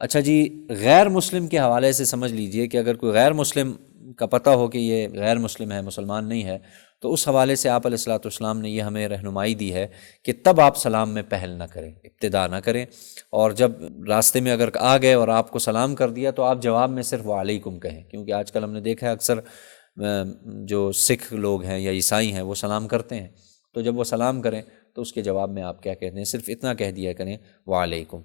اچھا جی، غیر مسلم کے حوالے سے سمجھ لیجئے کہ اگر کوئی غیر مسلم کا پتہ ہو کہ یہ غیر مسلم ہے، مسلمان نہیں ہے، تو اس حوالے سے آپ علیہ الصلوۃ والسلام نے یہ ہمیں رہنمائی دی ہے کہ تب آپ سلام میں پہل نہ کریں، ابتدا نہ کریں، اور جب راستے میں اگر آ گئے اور آپ کو سلام کر دیا تو آپ جواب میں صرف وعلیکم کہیں، کیونکہ آج کل ہم نے دیکھا ہے اکثر جو سکھ لوگ ہیں یا عیسائی ہیں وہ سلام کرتے ہیں، تو جب وہ سلام کریں تو اس کے جواب میں آپ کیا کہتے ہیں؟ صرف اتنا کہہ دیا کریں وعلیکم،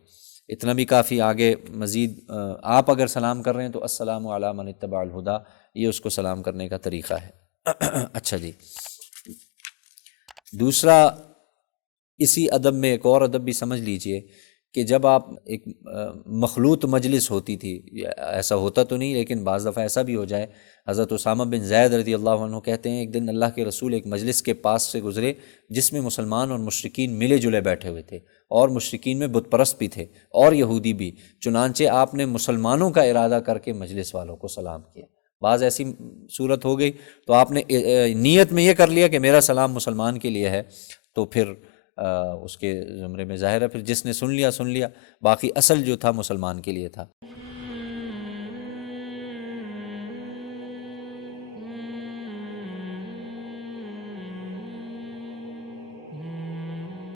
اتنا بھی کافی۔ آگے مزید آپ اگر سلام کر رہے ہیں تو السلام علی من اتبع الہدیٰ، یہ اس کو سلام کرنے کا طریقہ ہے۔ اچھا جی، دوسرا اسی ادب میں ایک اور ادب بھی سمجھ لیجئے کہ جب آپ ایک مخلوط مجلس ہوتی تھی، ایسا ہوتا تو نہیں لیکن بعض دفعہ ایسا بھی ہو جائے، حضرت اسامہ بن زید رضی اللہ عنہ کہتے ہیں ایک دن اللہ کے رسول ایک مجلس کے پاس سے گزرے جس میں مسلمان اور مشرکین ملے جلے بیٹھے ہوئے تھے، اور مشرکین میں بت پرست بھی تھے اور یہودی بھی، چنانچہ آپ نے مسلمانوں کا ارادہ کر کے مجلس والوں کو سلام کیا۔ بعض ایسی صورت ہو گئی تو آپ نے نیت میں یہ کر لیا کہ میرا سلام مسلمان کے لیے ہے، تو پھر اس کے زمرے میں ظاہر ہے پھر جس نے سن لیا، باقی اصل جو تھا مسلمان کے لیے تھا۔